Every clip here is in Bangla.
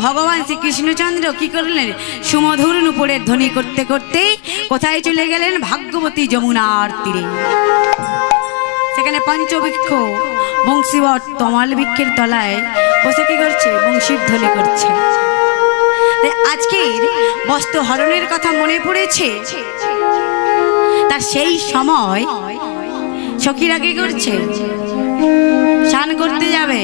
ভগবান শ্রী কৃষ্ণচন্দ্র কি করলেন, সুমধুর নুপুরের ধ্বনি করতে করতেই কোথায় চলে গেলেন, ভাগ্যবতী যমুনার তীরে। সেখানে পঞ্চবৃক্ষ বংশীবট তমাল বৃক্ষের তলায় বসে কি করছে, বংশীর ধ্বনি করছে। আজকের বস্ত্র হরণের কথা মনে পড়েছে। তার সেই সময় সখীরা কি করছে, স্নান করতে যাবে।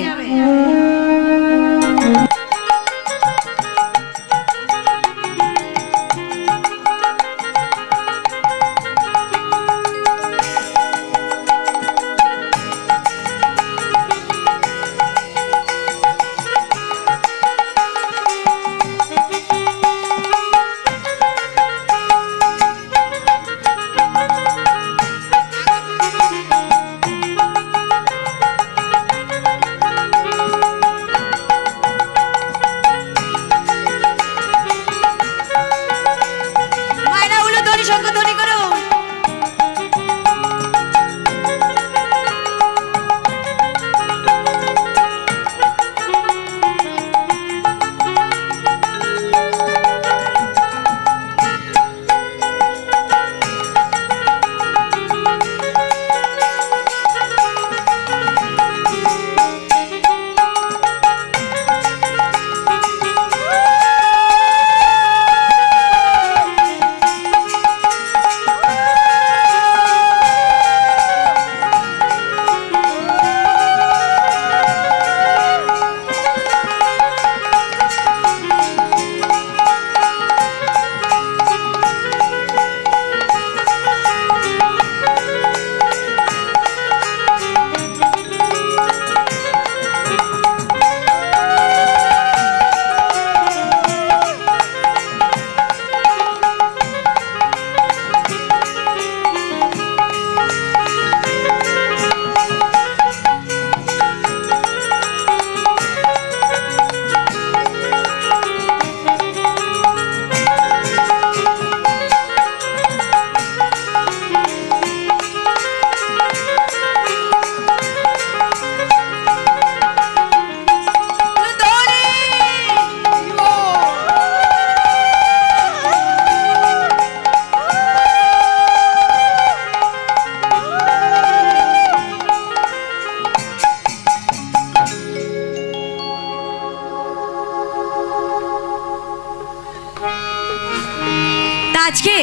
আজকে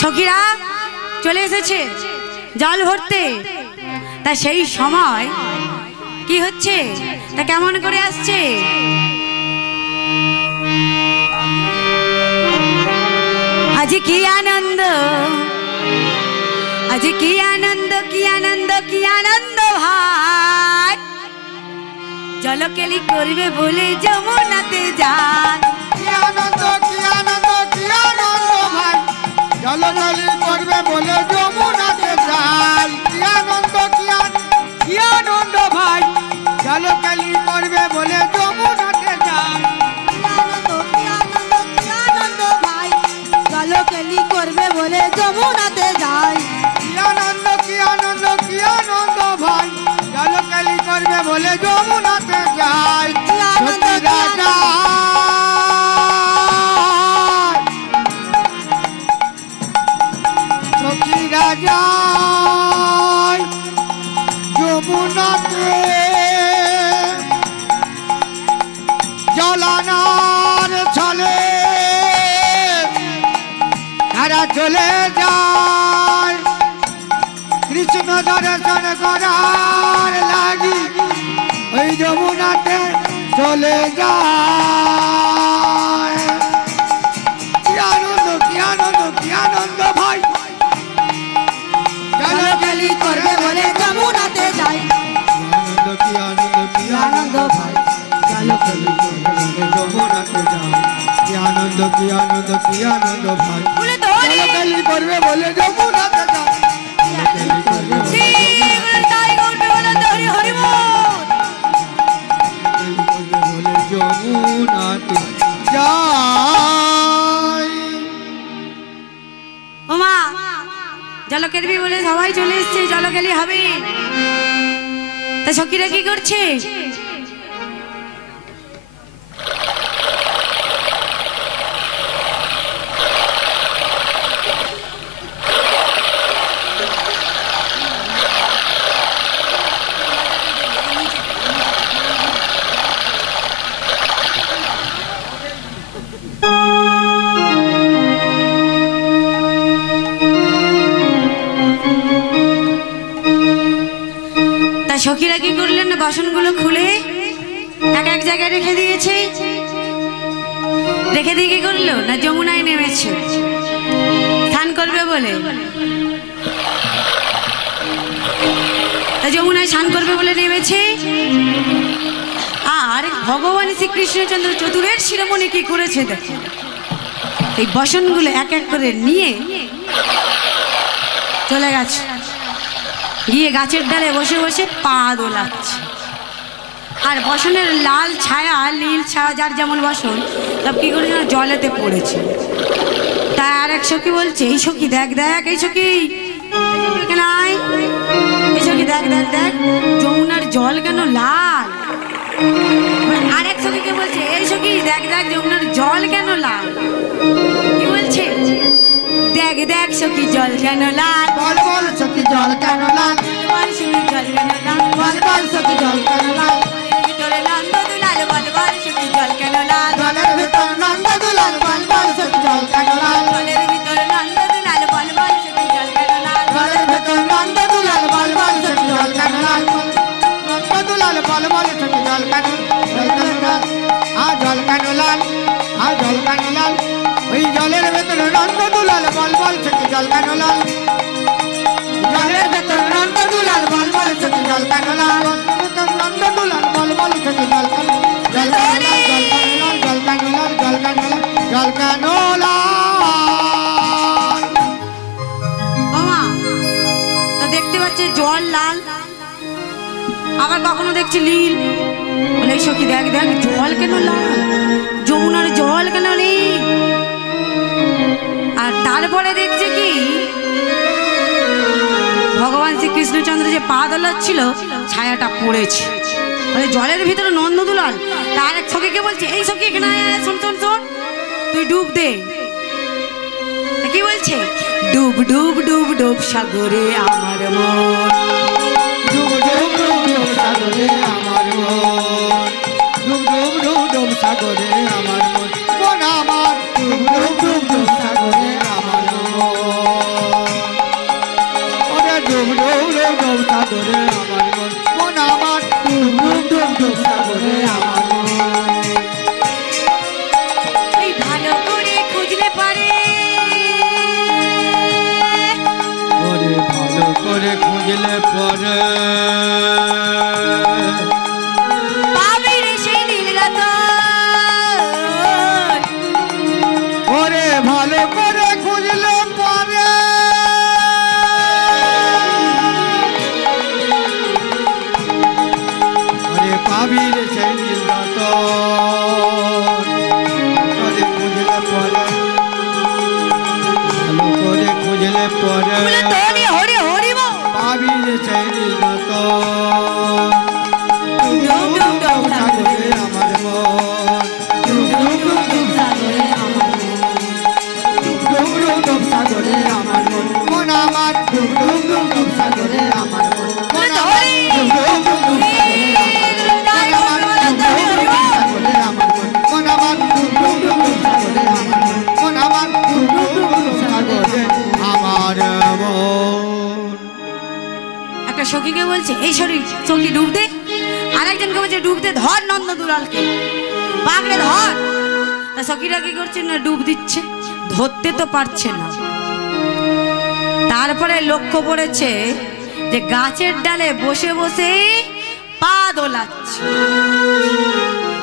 সখীরা চলে এসেছে জল ভরতে। তা সেই সময় কি হচ্ছে, তা কেমন করে আসছে, আজ কি আনন্দ, আজ কি আনন্দ, কি আনন্দ, কি আনন্দ ভাই, জলকেলি করবে বলে যমুনাতে যায়। কি আনন্দ, কি আনন্দ, কি আনন্দ ভাই, জলকেলি করবে বলে যমুনাতে যায়। কি আনন্দ, কি আনন্দ ভাই, জলকেলি করবে বলে যমুনাতে যায়। কি আনন্দ, কি আনন্দ ভাই, জলকেলি করবে বলে যমুনাতে যায়। কি আনন্দ, কি আনন্দ, কি আনন্দ ভাই, জলকেলি করবে বলে যমুনাতে যায়। কি আনন্দ, কি আনন্দ, সখীরা যায় যমুনাতে, জলানার ছলে তারা চলে যায় কৃষ্ণ দর্শন করার লাগি, ওই যমুনাতে চলে যায়। কি আনন্দ, কি আনন্দ, কি আনন্দ ভাই, জলকেলি করবে বলে যমুনাতে যায়। আনন্দ, কি আনন্দ, কি আনন্দ ভাই, জলকেলি করবে বলে যমুনাতে যায়। কি আনন্দ, কি আনন্দ, কি আনন্দ ভাই, জলকেলি করবে বলে যমুনাতে যায়। জলকেলি করবে বলে যমুনাতে যায়। ওমা জলকেলি বলে সবাই চলে এসছে, জলকেলি হবে। তা সখীরা কি করছে, বাসনগুলো খুলে এক এক জায়গায় রেখে দিয়েছে। রেখে দিয়ে কি করলো না যমুনায় নেমেছে স্নান করবে বলে। যমুনায় স্নান করবে বলে নেমেছে। আর ভগবান শ্রীকৃষ্ণচন্দ্র চতুরের শিরোমণি কি করেছে দেখো, এই বসনগুলো এক এক করে নিয়ে চলে গেছে, গিয়ে গাছের ডালে বসে বসে পা দোলাচ্ছে। আর বসনের লাল ছায়া নীল ছায়া যার যেমন বসন সব কি করেছে না জলেতে পড়েছে। তাই আর এক সখী বলছে, এই সখী দেখ দেখ, এই সখী নাই, এই সখী দেখ দেখ দেখ যমুনার জল কেন লাল। আর এক সখীকে বলছে, এই সখী দেখ দেখ যমুনার জল কেন লাল। কি বলছে, দেখ দেখ সখী জল কেন লাল, বল বল সখী জল কেন লাল, বল সখী জল কেন লাল, বল বল সখী জল কেন লাল, ভিতরে নন্দ দুলাল বল বল সখী জল কেন লাল, জলের ভিতর নন্দ দুলাল বল বল সখী জল কেন লাল, জলের ভিতরে নন্দ দুলাল বল বল সখী জল কেন লাল, জলের ভিতর নন্দ দুলাল বল বল সখী জল কেন লাল, নন্দ দুলাল বল বল সখী জল কেন লাল, জল কেন লাল, জল কেন লাল, ওই জলের ভিতরে নন্দ দুলাল বল বল সখী জল কেন লাল, জলের ভিতরে নন্দ দুলাল বল বল সখী জল কেন লাল, নন্দ দুলাল বল বল সখী জল কেন জল কেন লাল, জল কেন লাল, জল কেন লাল, জল কেন লাল। বাবা তা দেখতে পাচ্ছে জল লাল, আবার কখনো দেখছি নীল। বলে এই সখী দেখ দেখ জল কেন লাল, যমুনার জল কেন নীল। আর তারপরে দেখছে কি ভগবান শ্রীকৃষ্ণচন্দ্র যে পা দোলাচ্ছিল ছায়াটা পড়েছে। বলে জলের ভিতরে নন্দ দুলাল। তার এক সখীকে বলছে, এই সখী এখানে আয়, আয়, শোন শোন শোন, তুই ডুব দে। কি বলছে, ডুব ডুব ডুব ডুব সাগরে আমার মন, ডুব ডুব ডুব ডুব সাগরে আমার মন, ডুব ডুব ডুব ডুব সাগরে আমার মন, মন আমার ডুব ডুব ডুব ডুব সাগরে আমার মন, ওরে ডুব ডুব ডুব ডুব সাগরে আমার মন, মন আমার ডুব ডুব ডুব ডুব সাগরে আমার মন। এই ভালো করে খুঁজলে পারে, ওরে ভালো করে খুঁজলে পরে পাবে রে সেই নীল রতন। ওরে ভালো করে খুঁজলে পরে ওরে পাবি রে সেই নীল রতন, ওরে খুঁজলে পরে ভালো করে খুঁজলে পরে বলে তোরে হরি হরি বল, পাবি রে সেই নীল রতন, ডুব ডুব ডুব সাগরে আমার মন, ডুব ডুব ডুব ডুব সাগরে আমার ডুব ডুব ডুব সাগরে আমার মন, মন আমার ডুব ডুব ডুব ডুব সাগরে আমার মন, মন আমার ডুব ডুব ডুব ডুব সাগরে আমার মন, মন আমার ডুব ডুব ডুব ডুব সাগরে আমার মন, মন আমার ডুব ডুব ডুব ডুব সাগরে আমার মন। একটা সখীকে বলছে, এই সখী ডুব দে। আর একজনকে বলছে, ডুব দে, ধর নন্দ দুলালকে, পাগড়ে ধর। তা সখীরা কি করছে না ডুব দিচ্ছে, ধরতে তো পারছে না। তারপরে লক্ষ্য পড়েছে যে গাছের ডালে বসে বসে পা দোলাচ্ছে।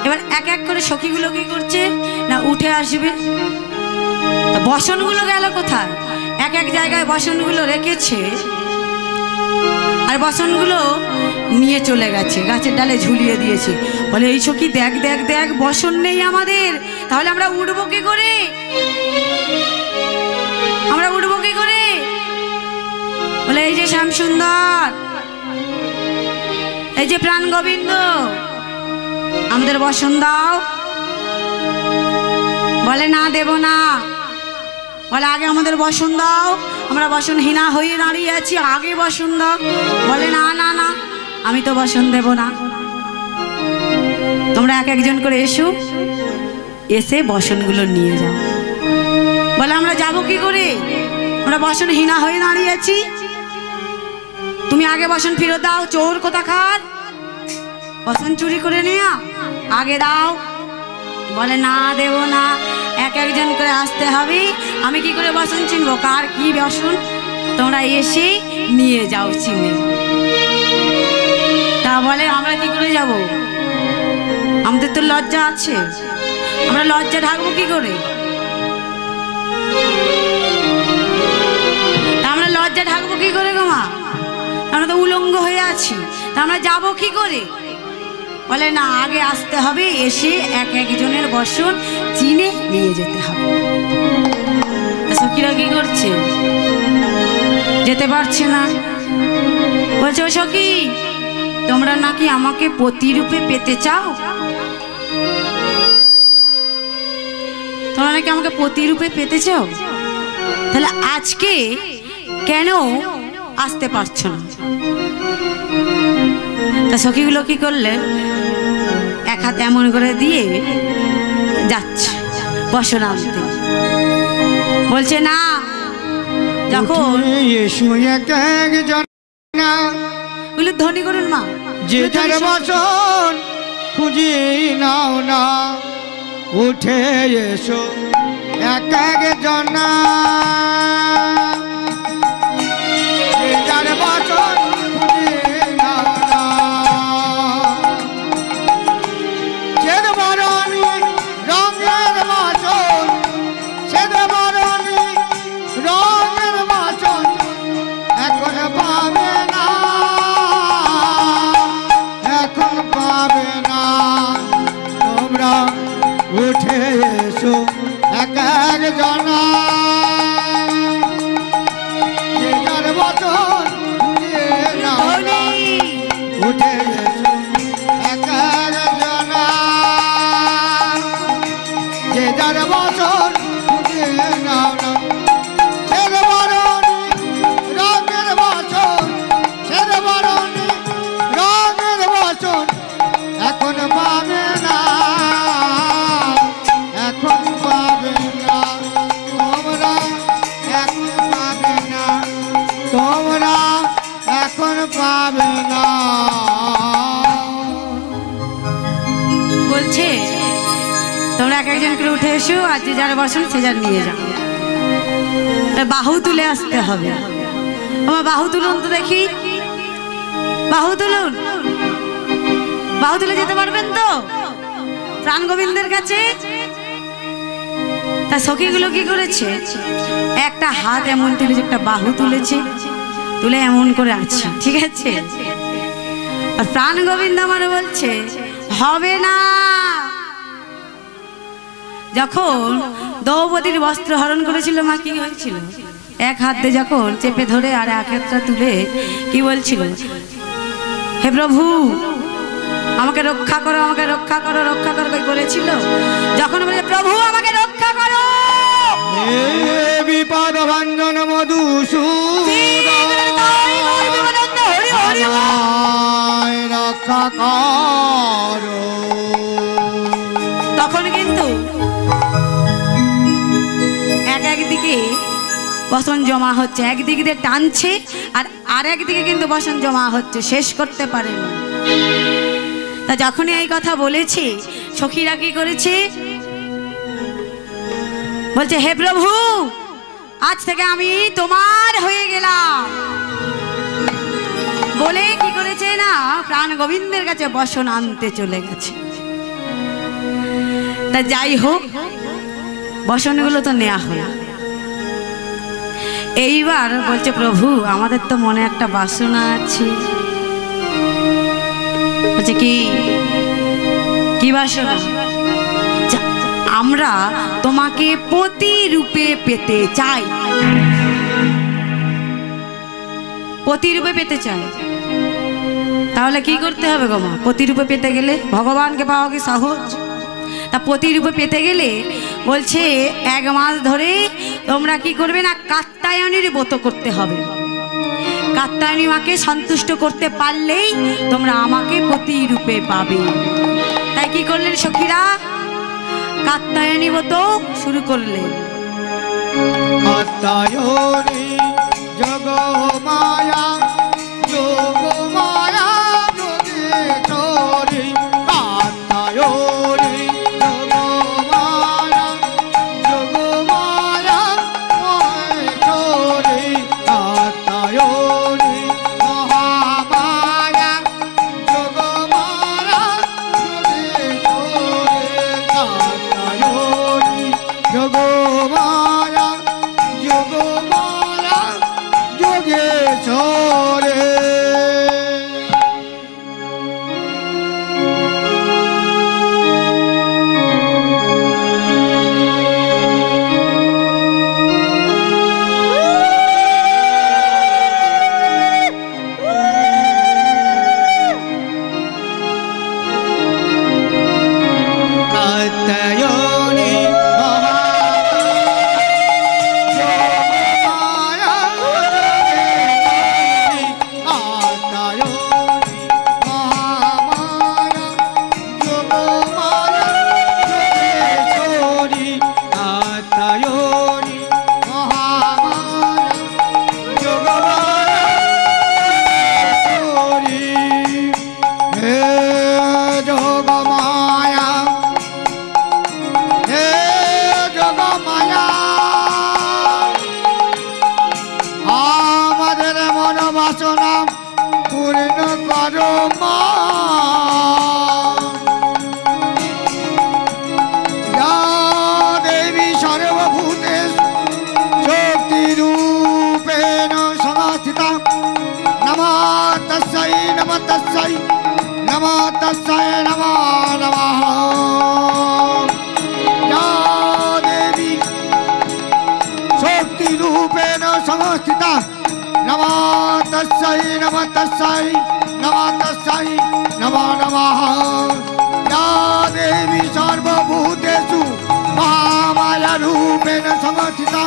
এবার এক এক করে সখীগুলো কি করছে না উঠে আসবে। তা বসনগুলো গেল কোথায়, এক এক জায়গায় বসনগুলো রেখেছে, আর বসনগুলো নিয়ে চলে গেছে, গাছের ডালে ঝুলিয়ে দিয়েছে। বলে এই সখী দেখ দেখ দেখ বসন নেই আমাদের, তাহলে আমরা উঠবো কি করে, আমরা উঠবো কি করে। বলে এই যে শ্যাম সুন্দর, এই যে প্রাণ গোবিন্দ, আমাদের বসন দাও। বলে না দেব না, বলে আগে আমাদের বসন দাও, আমরা বসনহীনা হয়ে দাঁড়িয়ে আছি, আগে বসন দাও। বলে না না না, আমি তো বসন দেব না, তোমরা এক একজন করে এসো, এসে বসনগুলো নিয়ে যাও। বলে আমরা যাব কি করে, আমরা বসনহীনা হয়ে দাঁড়িয়ে আছি, তুমি আগে বসন ফেরত দাও, চোর কোথাকার। বাসন চুরি করে নেয়া আগে দাও। বলে না দেব না, এক একজন করে আসতে হবে। আমি কি করে বাসন চিনবো কার কি বাসন? তোমরা এসে নিয়ে যাও চিনে। তা বলে আমরা কি করে যাব? আমাদের তো লজ্জা আছে, আমরা লজ্জা ঢাকবো কি করে? আমরা লজ্জা ঢাকবো কি করে গো মা? আমরা তো উলঙ্গ হয়ে আছি, তা আমরা যাবো কি করে? বলে না আগে আসতে হবে, এসে এক একজনের বসন চিনে নিয়ে যেতে হবে। সখীরা কি করছে? যেতে পারছে না। বলছে ও সখী, তোমরা নাকি আমাকে প্রতিরূপে পেতে চাও? তোমরা নাকি আমাকে প্রতিরূপে পেতে চাও? তাহলে আজকে কেন আসতে পারছো না? তা সখীগুলো কি করলে, এক হাত এমন করে দিয়ে যাচ্ছে বসন আনতে। বলছে না, যখন ধ্বনি করুন মা, যে যার বাসন খুঁজি নাও না, উঠে এসো এক একজন। যে যার বাসন খুঁজি নাও না, চেদ বরণী রঙের বাসন, চেদ বরণী রঙের বাসন এখন পাবে না, এখন পাবে না। তোমরা উঠে এসো এক একজন। যে যার বাসন খুঁজে নাও না, উঠে এসো এক একজন। যে যার বাসন খুঁজে নাও না, ছেদ বরণী রঙের বাসন, ছেদ বরণী রঙের বাসন এখন পাবে না, এখন পাবে না। তোমরা এখন পাবে না, তোমরা এখন পাবে না। বলছে তোমরা এক একজন করে উঠে এসো, আর যে যার বসন সে যার নিয়ে যাও। বাহু তুলে আসতে হবে। আমার বাহু তুলুন তো দেখি, বাহু তুলুন। বাহু তুলে যেতে পারবেন তো প্রাণ গোবিন্দের কাছে? তা সখীগুলো কি করেছে, একটা হাত এমন তুলেছে, একটা বাহু তুলেছে, তুলে এমন করে আছে, ঠিক আছে। আর প্রাণ গোবিন্দ আমার বলছে হবে না। যখন দ্রৌপদীর বস্ত্র হরণ করেছিল মা, কি হয়েছিল? এক হাত দিয়ে যখন চেপে ধরে আর এক হাতটা তুলে কি বলছিল, হে প্রভু আমাকে রক্ষা করো, আমাকে রক্ষা করো, রক্ষা করো বলেছিল। যখন বলে প্রভু আমাকে রক্ষা করো, বিপদ ভঞ্জন মধুসূদন রক্ষা করো, তখন কিন্তু এক একদিকে বসন জমা হচ্ছে, একদিকে দিয়ে টানছে আর একদিকে কিন্তু বসন জমা হচ্ছে, শেষ করতে পারেনি। তা যখনই এই কথা বলেছে, সখীরা কি করেছে, বলছে হে প্রভু আজ থেকে আমি তোমার হয়ে গেলাম বলে কি করেছে না, প্রাণ গোবিন্দের কাছে বসন আনতে চলে গেছে। তা যাই হোক, বসনগুলো তো নেওয়া হলো। এইবার বলছে প্রভু আমাদের তো মনে একটা বাসনা আছে। বলছে কি বাসনা? আমরা তোমাকে প্রতিরূপে পেতে চাই, প্রতিরূপে পেতে চাই। তাহলে কি করতে হবে গো মা? প্রতিরূপে পেতে গেলে ভগবানকে পাওয়া কি সহজ? তা প্রতিরূপে পেতে গেলে বলছে 1 মাস ধরে তোমরা কি করবে না, কাত্যায়নীর ব্রত করতে হবে। কাত্যায়নী মাকে সন্তুষ্ট করতে পারলেই তোমরা আমাকে প্রতিরূপে পাবে। তাই কি করলেন সখীরা? কাত্যায়নী ব্রত শুরু করলেন। কাত্যায়নী যোগ মায়া যোগেশ্বরী नमो तस्मै नमो नमः या देवी शक्ति रूपेण संस्थिता नमो तस्मै नमो तस्मै नमो तस्मै नमो नमः या देवी सर्वभूतेषु महामाया रूपेण संस्थिता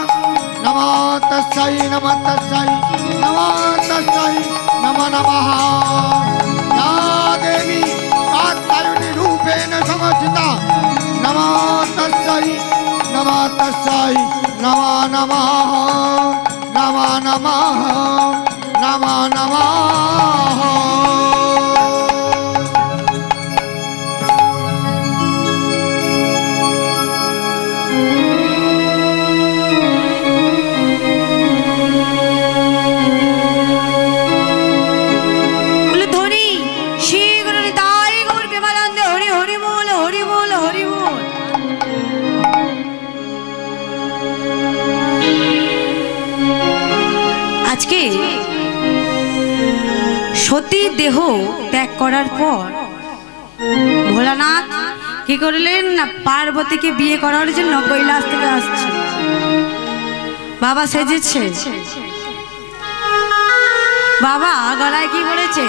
नमो तस्मै नमो तस्मै नमो तस्मै नमो नमः या देवी कात्यायनी रूपेण संस्थिता नमो तस्मै नमो तस्मै नमो नमः नमो नमः नमो नमः সতী দেহ ত্যাগ করার পর ভোলানাথ কি করলেন না পার্বতীকে বিয়ে করার জন্য কৈলাস থেকে আসছে। বাবা সেজেছে, বাবা গলায় কি পড়েছে?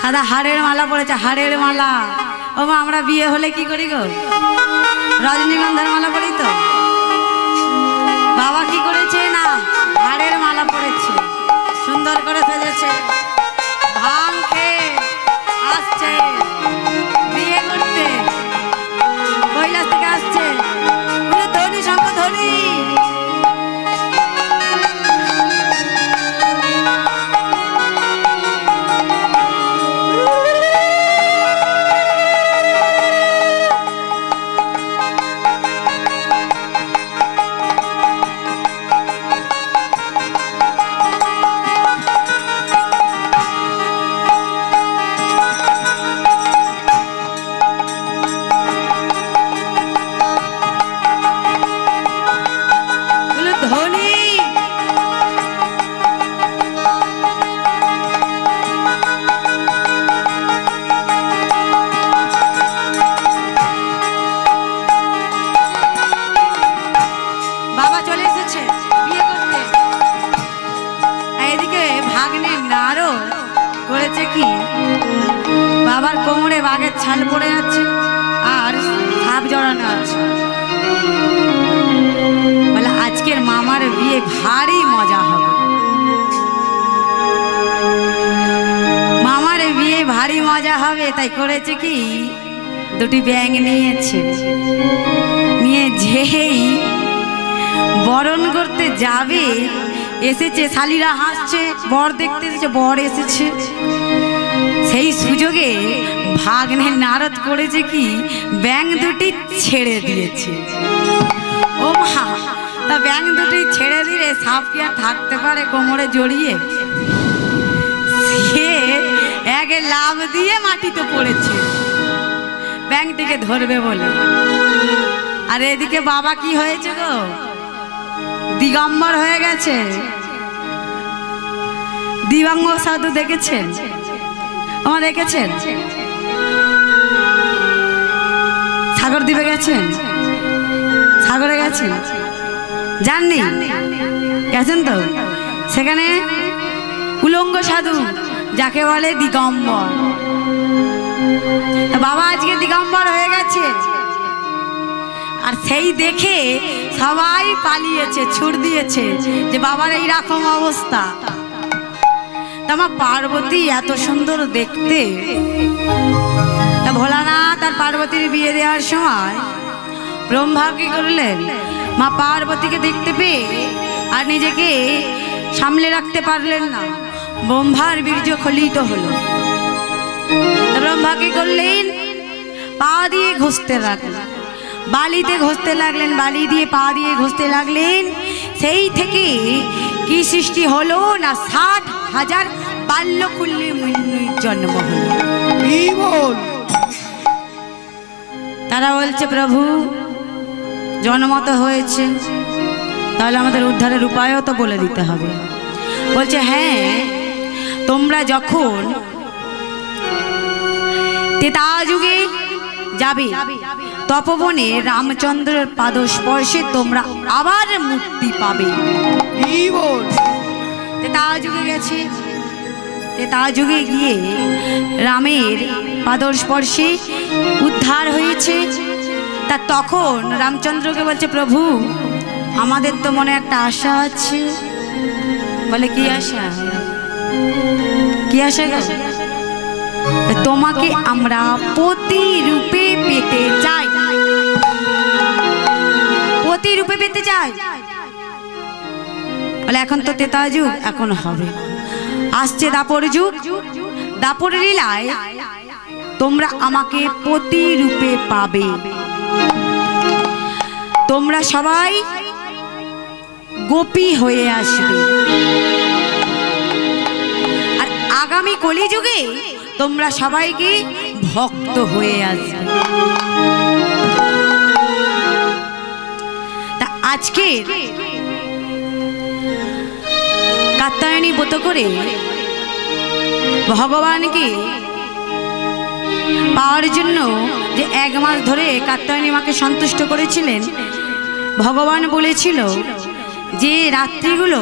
সাদা হাড়ের মালা পড়েছে, হাড়ের মালা। ও মা, আমরা বিয়ে হলে কি করি গো? রজনীগন্ধার মালা পড়ি তো। বাবা কি করেছে না হাড়ের মালা পড়েছে, সুন্দর করে সেজেছে, ভাং খেয়ে আসছে বিয়ে করতে, কৈলাস থেকে আসছে। ধনী শঙ্খ ধনী। বাবার কোমরে বাঘের ছাল পড়ে যাচ্ছে আর সাপ জড়ানো আছে। বলে আজকের মামার বিয়ে ভারী মজা হবে, মামার বিয়ে ভারী মজা হবে। তাই করেছে কি, দুটি ব্যাঙ নিয়েছে, নিয়ে যেই বরণ করতে যাবে এসেছে, শালীরা হাসছে, বর দেখতে এসেছে, বর এসেছে। সেই সুযোগে ভাগ্নে নারদ করেছে কি, ব্যাঙ দুটি ছেড়ে দিয়েছে। ও মা, তা ব্যাঙ দুটি ছেড়ে দিলে সাপ কি আর থাকতে পারে কোমরে জড়িয়ে? সে এক লাফ দিয়ে মাটিতে পড়েছে ব্যাঙটিকে ধরবে বলে। আর এদিকে বাবা কি হয়েছে গো, দিগম্বর হয়ে গেছে। দিবাঙ্গ সাধু দেখেছেন? আমার দেখেছেন? সাগর দ্বীপে গেছেন? সাগরে গেছেন? জাননি? গেছেন তো? সেখানে উলঙ্গ সাধু, যাকে বলে দিগম্বর। বাবা আজকে দিগম্বর হয়ে গেছে, আর সেই দেখে সবাই পালিয়েছে, ছুট দিয়েছে যে বাবার এইরকম অবস্থা। আমার পার্বতী এত সুন্দর দেখতে। তা ভোলানাথ আর পার্বতীর বিয়ে দেওয়ার সময় ব্রহ্মা কি করলেন, মা পার্বতীকে দেখতে পেয়ে আর নিজেকে সামলে রাখতে পারলেন না, ব্রহ্মার বীর্য খলিত হলো। ব্রহ্মা কি করলেন, পা দিয়ে ঘষতে লাগলেন, বালিতে ঘষতে লাগলেন, বালি দিয়ে পা দিয়ে ঘষতে লাগলেন। সেই থেকে কি সৃষ্টি হলো না 60,000 বাল্যকুল্লী মুনির জন্ম হলো। তারা বলছে, প্রভু জন্ম তো হয়েছে, তাহলে আমাদের উদ্ধারের উপায়ও তো বলে দিতে হবে। বলছে, হ্যাঁ, তোমরা যখন তেতা যুগে যাবে তপবনে রামচন্দ্রের পাদ স্পর্শে তোমরা আবার মুক্তি পাবে। কি বল? তেতা যুগে গেছে, তেতা যুগে গিয়ে রামের পাদর স্পর্শে উদ্ধার হয়েছে। তা তখন রামচন্দ্রকে বলছে, প্রভু আমাদের তো মনে একটা আশা আছে। বলে কি আশা? কি আশা গো? তোমাকে আমরা প্রতিরূপে পেতে চাই, প্রতিরূপে পেতে চাই। বলে এখন তো তেতা যুগ, এখন হবে, আসছে দাপর যুগ। দাপর লীলায় তোমরা আমাকে প্রতিরূপে পাবে। তোমরা সবাই গোপী হয়ে আসবে। আর আগামী কলিযুগে তোমরা সবাইকে ভক্ত হয়ে আসবে। তা আজকে কাত্যায়নী ব্রত করে ভগবানকে পাওয়ার জন্য যে 1 মাস ধরে কাত্যায়নী মাকে সন্তুষ্ট করেছিলেন, ভগবান বলেছিল যে রাত্রিগুলো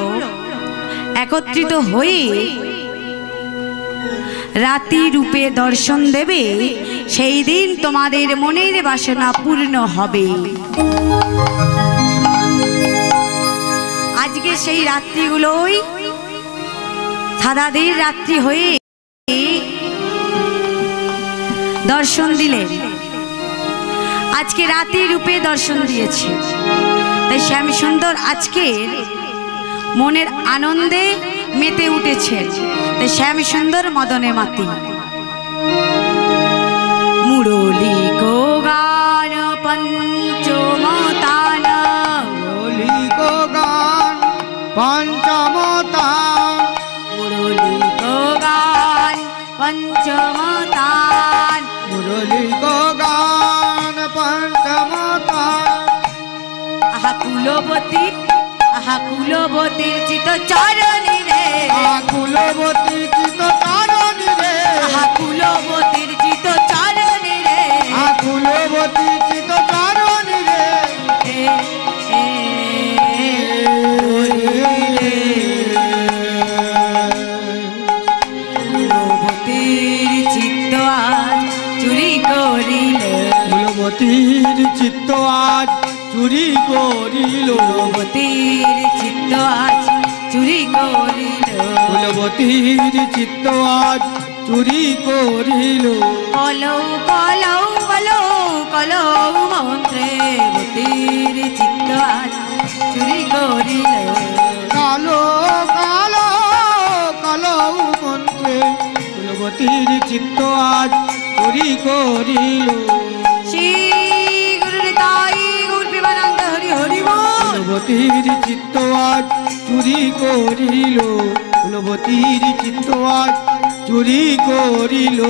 একত্রিত হয়ে রাতি রূপে দর্শন দেবে, সেই দিন তোমাদের মনের বাসনা পূর্ণ হবে। আজকে সেই রাত্রিগুলোই সাদাদের রাত্রি হয়ে দর্শন দিলেন। আজকে রাতি রূপে দর্শন দিয়েছে। তাই শ্যাম সুন্দর আজকের মনের আনন্দে মেতে উঠেছে। তাই শ্যাম সুন্দর মদনে মাতি। মুরলী গো গান পঞ্চমতান, মুরলী গো গান পঞ্চমতান, মুরলী গো গান পঞ্চমতান, মুরলী গো গান পঞ্চমতান। আহা কুলবতী, আহা কুলবতীর চিত চরণী রে, আহা কুলবতী চিত চরণী রে, আহা কুলবতীর চিত চরণী রে, আহা কুলবতী চিত চরণী রে। কুলবতীর চিত্ত আজ চুরি করিল, কুলবতীর চিত্ত আজ চুরি করিল, কুলবতীর চিত্ত আজ চুরি করিল, কুলবতীর চিত্ত আজ চুরি করিল। কলৌ কলৌ কলৌ কলৌ মন্ত্রে বতীর চিত্ত আজ চুরি করিল, কালো কালো কালো মন্ত্রে কুলবতীর চিত্ত আজ চুরি করিল। শ্রী গুরু নিতাই গৌর প্রেমানন্দ হরি হরি বল। কুলবতীর চিত্ত আজ চুরি করিল, কুলবতীর চিত্ত আজ চুরি করিল।